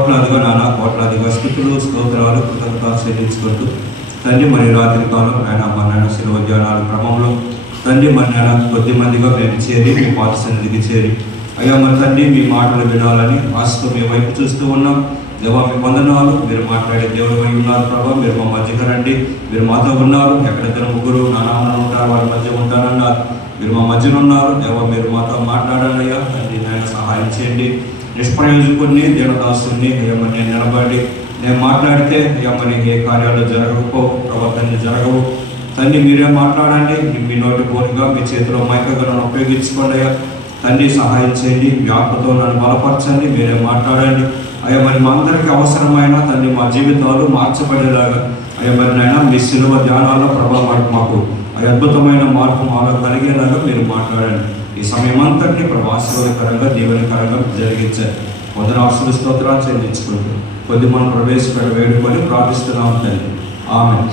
కోట్లాదిగా కోట్లాదిగా స్థుతులు స్తోత్రాలు కృతజ్ఞతలు చెల్లించుకుంటూ తండ్రి మరి రాత్రి కాలం నాయన శిలువ ధ్యానాల క్రమంలో తండ్రి మరి కొద్ది మందిగా మేము చేరి మీ పాత సన్నిధికి చేరి అయ్యా మరి తండ్రి మీ మాటలు వినాలని ఆశతో మీ వైపు చూస్తూ ఉన్నాం. దేవా మీ వందనాలు, మీరు మాట్లాడే దేవుడు అయి ఉన్నారు ప్రభావ. మీరు మా మధ్యకి రండి, మీరు మాతో ఉన్నారు. ఎక్కడెక్కడ ముగ్గురు నా నామను ఉంటారు, వారి మధ్య ఉంటానన్నారు. మీరు మా మధ్యలో ఉన్నారు. దేవా మీరు మాతో మాట్లాడాలి అయ్యా తండ్రి నాయన సహాయం చేయండి. నిష్ప్రయోజకుడిని దేవదాసుని అయ్యమ్మని నేను నిలబడి నేను మాట్లాడితే అయ్యమ్మని ఏ కార్యాలు జరగకపో, ప్రవర్తనలు జరగవు. తండ్రి మీరే మాట్లాడండి. మీ నోటి పోరుగా మీ చేతిలో మైకగా నన్ను ఉపయోగించుకోండి అయ్యా తండ్రి. సహాయం చేయండి, మీ ఆత్మతో నన్ను బలపరచండి, మీరే మాట్లాడండి అయ్యా. మరి మా అందరికీ అవసరమైన తండ్రి మా జీవితాలు మార్చబడేలాగా అయ్యా మరి నాయన మీ శిలువ ధ్యానాల్లో ప్రభావం మాకు అద్భుతమైన మార్పు మాలో కలిగేలాగా మీరు మాట్లాడండి. ఈ సమయం అంతటినీ ప్రభు ఆశీర్వాదకరంగా దీవెనకరంగా జరిగించారు. వందనాలు స్తోత్రాలు చెల్లించుకుంటూ కొద్ది మనం ప్రవేశపెడ వేడుకొని ప్రార్థిస్తున్నాం తండ్రి. ఆమేన్.